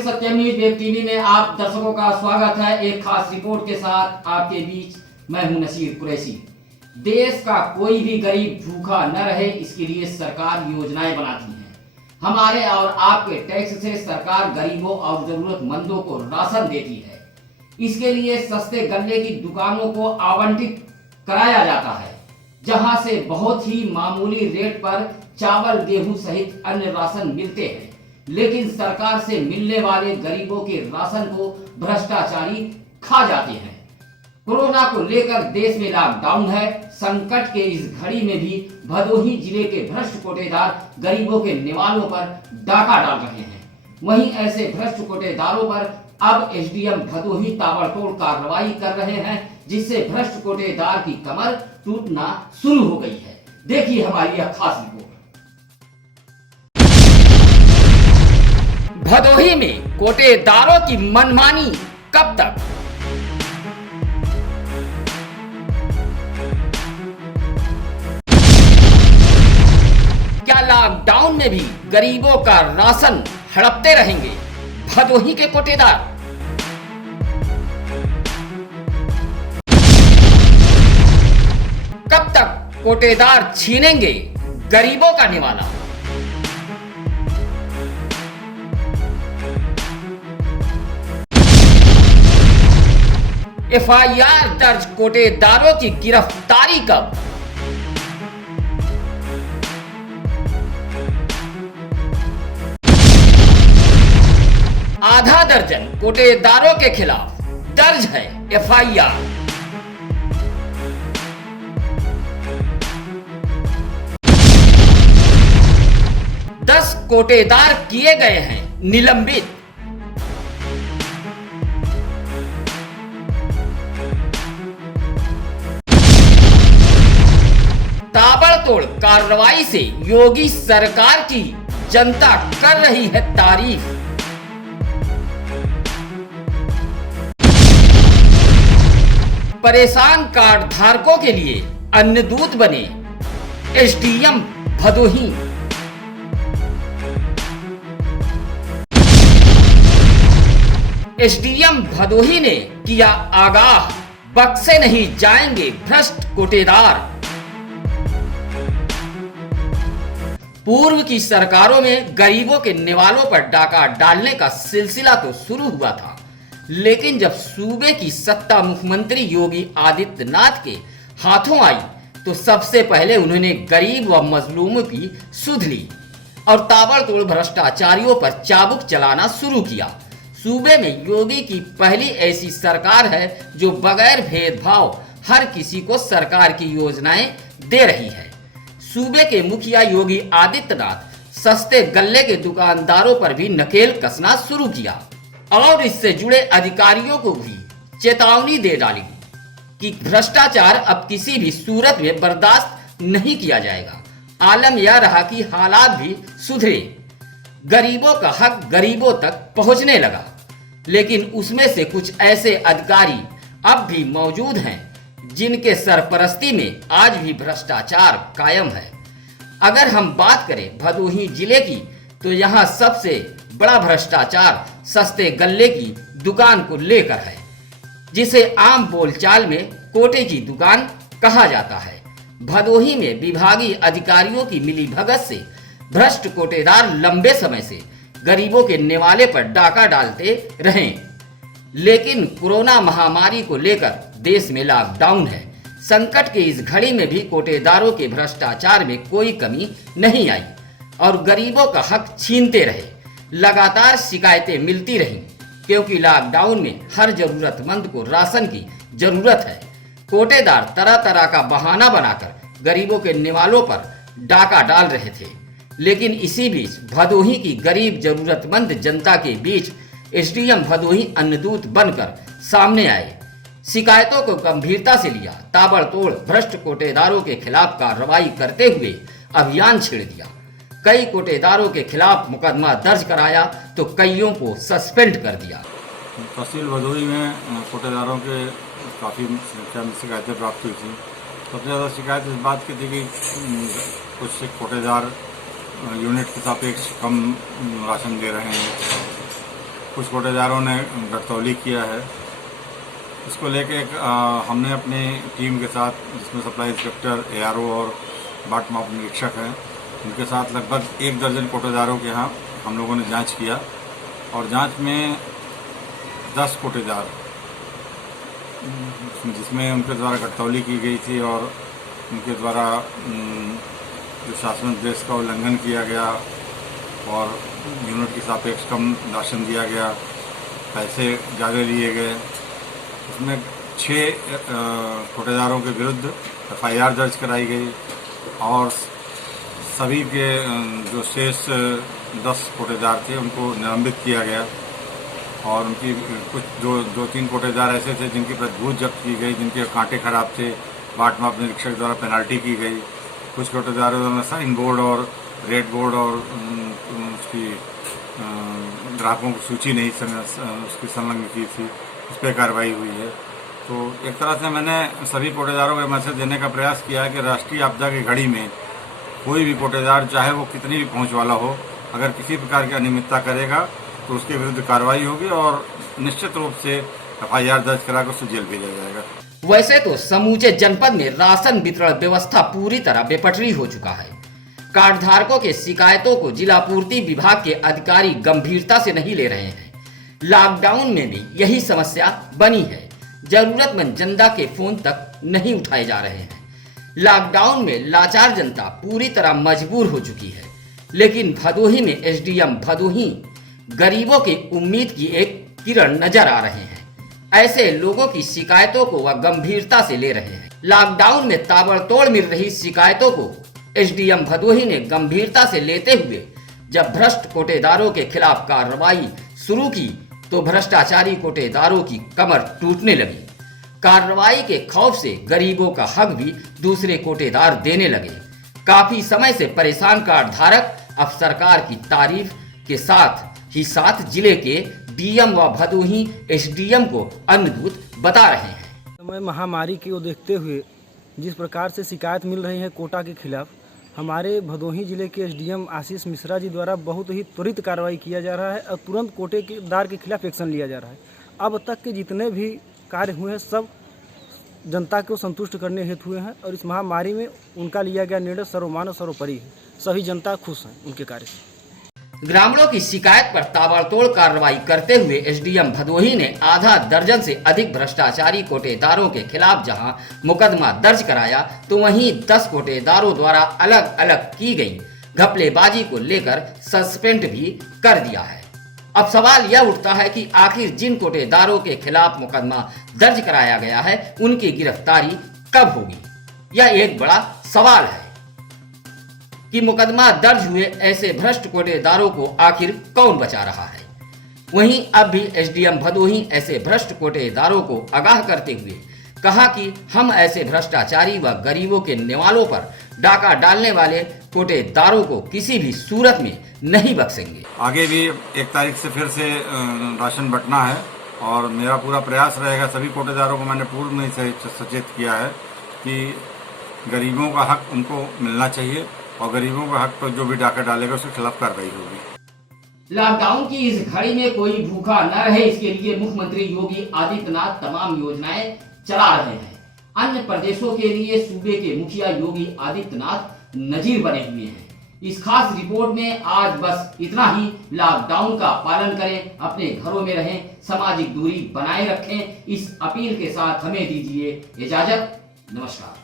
फिर सत्यम news web TV में आप दर्शकों का स्वागत है। एक खास रिपोर्ट के साथ आपके बीच मैं हूं नसीर कुरैशी। देश का कोई भी गरीब भूखा न रहे, इसके लिए सरकार योजनाएं बनाती है। हमारे और आपके टैक्स से सरकार गरीबों और जरूरतमंदों को राशन देती है। इसके लिए सस्ते गल्ले की दुकानों को आवंटित कराया जाता है, जहां से बहुत ही मामूली रेट पर चावल, गेहूं सहित अन्य राशन मिलते हैं। लेकिन सरकार से मिलने वाले गरीबों के राशन को भ्रष्टाचारी खा जाते हैं। कोरोना को लेकर देश में लॉकडाउन है। संकट के इस घड़ी में भी भदोही जिले के भ्रष्ट कोटेदार गरीबों के निवालों पर डाका डाल रहे हैं। वहीं ऐसे भ्रष्ट कोटेदारों पर अब एसडीएम भदोही ताबड़तोड़ कार्रवाई कर रहे हैं, जिससे भ्रष्ट कोटेदार की कमर टूटना शुरू हो गई है। देखिए हमारी यह खास रिपोर्ट। भदोही में कोटेदारों की मनमानी कब तक? क्या लॉकडाउन में भी गरीबों का राशन हड़पते रहेंगे भदोही के कोटेदार? कब तक कोटेदार छीनेंगे गरीबों का निवाला? एफआईआर दर्ज कोटेदारों की गिरफ्तारी कब? आधा दर्जन कोटेदारों के खिलाफ दर्ज है एफआईआर। दस कोटेदार किए गए हैं निलंबित। ताबड़तोड़ कार्रवाई से योगी सरकार की जनता कर रही है तारीफ। परेशान कार्ड धारकों के लिए अन्नदूत बने एसडीएम भदोही। एसडीएम भदोही ने किया आगाह, बक्से नहीं जाएंगे भ्रष्ट कोटेदार। पूर्व की सरकारों में गरीबों के निवालों पर डाका डालने का सिलसिला तो शुरू हुआ था, लेकिन जब सूबे की सत्ता मुख्यमंत्री योगी आदित्यनाथ के हाथों आई तो सबसे पहले उन्होंने गरीब व मजलूमों की सुध ली और ताबड़तोड़ भ्रष्टाचारियों पर चाबुक चलाना शुरू किया। सूबे में योगी की पहली ऐसी सरकार है जो बगैर भेदभाव हर किसी को सरकार की योजनाएं दे रही है। सूबे के मुखिया योगी आदित्यनाथ सस्ते गल्ले के दुकानदारों पर भी नकेल कसना शुरू किया और इससे जुड़े अधिकारियों को भी चेतावनी दे डाली कि भ्रष्टाचार अब किसी भी सूरत में बर्दाश्त नहीं किया जाएगा। आलम यह रहा कि हालात भी सुधरे, गरीबों का हक गरीबों तक पहुंचने लगा, लेकिन उसमें से कुछ ऐसे अधिकारी अब भी मौजूद हैं जिनके सरपरस्ती में आज भी भ्रष्टाचार कायम है। अगर हम बात करें भदोही जिले की तो यहाँ सबसे बड़ा भ्रष्टाचार सस्ते गल्ले की दुकान को लेकर है, जिसे आम बोलचाल में कोटे की दुकान कहा जाता है। भदोही में विभागीय अधिकारियों की मिलीभगत से भ्रष्ट कोटेदार लंबे समय से गरीबों के निवाले पर डाका डालते रहे, लेकिन कोरोना महामारी को लेकर देश में लॉकडाउन है। संकट के इस घड़ी में भी कोटेदारों के भ्रष्टाचार में कोई कमी नहीं आई और गरीबों का हक छीनते रहे। लगातार शिकायतें मिलती रहीं, क्योंकि लॉकडाउन में हर जरूरतमंद को राशन की जरूरत है। कोटेदार तरह तरह का बहाना बनाकर गरीबों के निवालों पर डाका डाल रहे थे, लेकिन इसी बीच भदोही की गरीब जरूरतमंद जनता के बीच एसडीएम भदोही अन्नदूत बनकर सामने आए, शिकायतों को गंभीरता से लिया, ताबड़तोड़ भ्रष्ट कोटेदारों के खिलाफ कार्रवाई करते हुए अभियान छेड़ दिया। कई कोटेदारों के खिलाफ मुकदमा दर्ज कराया तो कईयों को सस्पेंड कर दिया। तहसील भदोही में कोटेदारों के काफ़ी संख्या में शिकायतें प्राप्त हुई थी। सबसे ज़्यादा शिकायत इस बात की थी कि कुछ कोटेदार यूनिट के सापेक्ष कम राशन दे रहे हैं कुछ कोटेदारों ने गड़तौली किया है। इसको लेके हमने अपनी टीम के साथ, जिसमें सप्लाई इंस्पेक्टर, ARO और बाट माप निरीक्षक हैं, उनके साथ लगभग 1 दर्जन कोटेदारों के यहाँ हम लोगों ने जांच किया और जांच में 10 कोटेदार, जिसमें उनके द्वारा गड़तौली की गई थी और उनके द्वारा जो शासन देश का उल्लंघन किया गया और यूनिट के सापेक्ष कम राशन दिया गया, पैसे ज़्यादा लिए गए। इसमें 6 कोटेदारों के विरुद्ध FIR दर्ज कराई गई और सभी के जो शेष 10 कोटेदार थे उनको निलंबित किया गया और उनकी कुछ 2-3 कोटेदार ऐसे थे जिनकी प्रतिभूत जब्त की गई, जिनके कांटे खराब थे, बाट माप निरीक्षक द्वारा पेनाल्टी की गई। कुछ कोटेदारों द्वारा साइन बोर्ड और रेड बोर्ड और उसकी ग्राहकों की सूची नहीं उसकी संलग्न की थी, उस पर कार्रवाई हुई है। तो एक तरह से मैंने सभी कोटेदारों को मैसेज देने का प्रयास किया है कि राष्ट्रीय आपदा की घड़ी में कोई भी कोटेदार, चाहे वो कितनी भी पहुंच वाला हो, अगर किसी प्रकार की अनियमितता करेगा तो उसके विरुद्ध कार्रवाई होगी और निश्चित रूप से FIR दर्ज कराकर उसे जेल भेजा जाएगा। वैसे तो समूचे जनपद में राशन वितरण व्यवस्था पूरी तरह बेपटरी हो चुका है। कार्ड धारकों के शिकायतों को जिला पूर्ति विभाग के अधिकारी गंभीरता से नहीं ले रहे हैं। लॉकडाउन में भी यही समस्या बनी है। जरूरतमंद जनता के फोन तक नहीं उठाए जा रहे हैं। लॉकडाउन में लाचार जनता पूरी तरह मजबूर हो चुकी है। लेकिन भदोही में SDM भदोही गरीबों की उम्मीद की एक किरण नजर आ रहे हैं। ऐसे लोगों की शिकायतों को वह गंभीरता से ले रहे हैं। लॉकडाउन में ताबड़तोड़ मिल रही शिकायतों को SDM भदोही ने गंभीरता से लेते हुए जब भ्रष्ट कोटेदारों के खिलाफ कार्रवाई शुरू की तो भ्रष्टाचारी कोटेदारों की कमर टूटने लगी। कार्रवाई के खौफ से गरीबों का हक भी दूसरे कोटेदार देने लगे। काफी समय से परेशान कार्ड धारक अब सरकार की तारीफ के साथ ही जिले के DM व भदोही SDM को अन्नदूत बता रहे हैं। समय महामारी को देखते हुए जिस प्रकार से शिकायत मिल रही है कोटा के खिलाफ, हमारे भदोही जिले के SDM आशीष मिश्रा जी द्वारा बहुत ही त्वरित कार्रवाई किया जा रहा है और तुरंत कोटेदार के खिलाफ एक्शन लिया जा रहा है। अब तक के जितने भी कार्य हुए हैं सब जनता को संतुष्ट करने हेतु हुए हैं और इस महामारी में उनका लिया गया निर्णय सर्वमान्य सर्वोपरि है। सभी जनता खुश हैं उनके कार्य से। ग्रामीणों की शिकायत पर ताबड़तोड़ कार्रवाई करते हुए SDM भदोही ने आधा दर्जन से अधिक भ्रष्टाचारी कोटेदारों के खिलाफ जहां मुकदमा दर्ज कराया तो वहीं 10 कोटेदारों द्वारा अलग अलग की गई घपलेबाजी को लेकर सस्पेंड भी कर दिया है। अब सवाल यह उठता है कि आखिर जिन कोटेदारों के खिलाफ मुकदमा दर्ज कराया गया है उनकी गिरफ्तारी कब होगी। यह एक बड़ा सवाल है कि मुकदमा दर्ज हुए ऐसे भ्रष्ट कोटेदारों को आखिर कौन बचा रहा है। वहीं अब भी SDM भदोही ऐसे भ्रष्ट कोटेदारों को आगाह करते हुए कहा कि हम ऐसे भ्रष्टाचारी व गरीबों के निवालों पर डाका डालने वाले कोटेदारों को किसी भी सूरत में नहीं बख्शेंगे। आगे भी 1 तारीख से फिर से राशन बंटना है और मेरा पूरा प्रयास रहेगा। सभी कोटेदारों को मैंने पूर्व में सचेत किया है कि गरीबों का हक उनको मिलना चाहिए और गरीबों का हक पर जो भी डाका डालेगा उसके खिलाफ कार्रवाई होगी। लॉकडाउन की इस घड़ी में कोई भूखा न रहे, इसके लिए मुख्यमंत्री योगी आदित्यनाथ तमाम योजनाएं चला रहे हैं। अन्य प्रदेशों के लिए सूबे के मुखिया योगी आदित्यनाथ नजीर बने हुए हैं। इस खास रिपोर्ट में आज बस इतना ही। लॉकडाउन का पालन करें, अपने घरों में रहें, सामाजिक दूरी बनाए रखें। इस अपील के साथ हमें दीजिए इजाजत। नमस्कार।